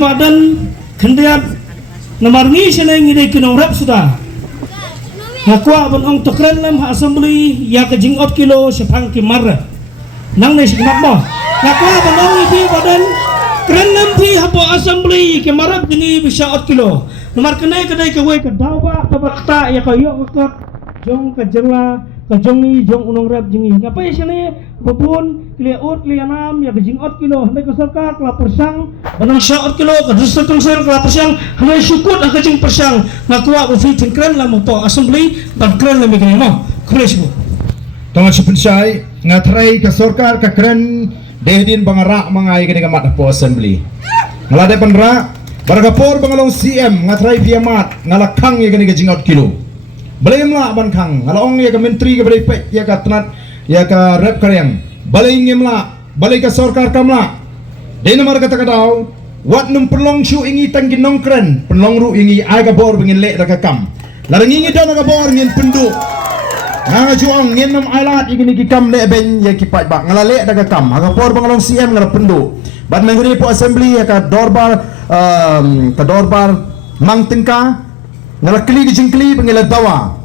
badan kendiat namarngi seneng ngide kinong sudah ngakwa ban ong tokren lam assembly ya ke jingot kilo sepang kimar nang ne siknap mo ngakwa ban ong ibi badan keren lam pi hapo assembly kimar dini bisa ot kilo namar kenai kedai kawai ke dawa ke bakta ya ke yok ke jong ke jerla ke jongi jong unong rap jengi ngapai sini babun klia ut klia nam ya ke jingot kilo hendak ke sarka kela persang banang syaot kilo ke dusta tungsir kela persang hendak syukut ke jing persang ngakwa ufi tingkren lam hapo assembly ban keren lam ikani mo kres mo Tong sipensai ngatrai ke sorkar ke keren dehdin bangarak mangai ke dengan mat po assembly ngalade penra bargapor bangalong CM ngatrai diamat ngalakang ya ke jingot kilo Balai mla ban kang ngalong ya ke menteri ke balai pek ya ke tenat ya ke rep karyang balai ngemla balai ke sorkar kamla de nomor kata kadau wat num perlong shu ingi tangin nong keren perlong ru ingi ai ka bor bengin le ka kam larang ingi dan ka bor ngin pendu nga juang ngin nam ailat igini ki kam le ben ya ki pat ba ngalale da ka kam ka bor bangalong CM ngal pendu bat mengri po assembly ya ka dorbar mang tengka ngala kli ki jingkli pengila dawa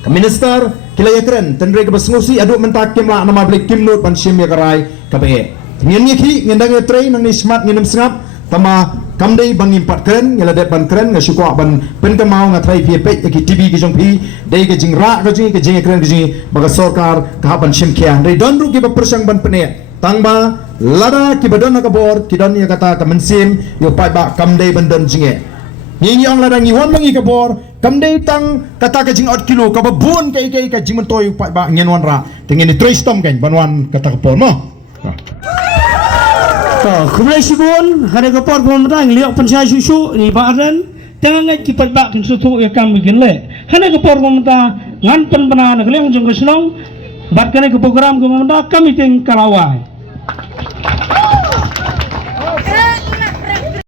ke minister kila ya keren tendre ke basngusi aduk mentak kim la nama blik kim nut pan sim ya karai ka be ngin ni ki ngendang ya train nang ni smart nginem sengap tama kamdei bang impat keren ngala det ban keren nga syukwa ban pen ka mau nga trai pi pe ki tv ki jong pi dei ke jingra ka jing ke jing keren ki jing baga sorkar ka ban sim kya dei don ru ki ba persang ban pene tangba lada ki badon ka bor ki don ya kata ka mensim yo pai ba kamdei ban don jinge Nyi ang ladang ngi wan mangi kabor kamdei tang kata ka jing out kilo ka babun kai ka jing mentoy pa ba ngien wan ra tengen ni tristom kan banwan kata kapor mo to kumai sibun hare kapor pemantang liok pensai susu ni badan tengah ngai kipat ba kin susu ya kam bikin le hane kapor pemantang ngan pen banana kliang jong kesnong bat kane ke program pemantang kami ting karawai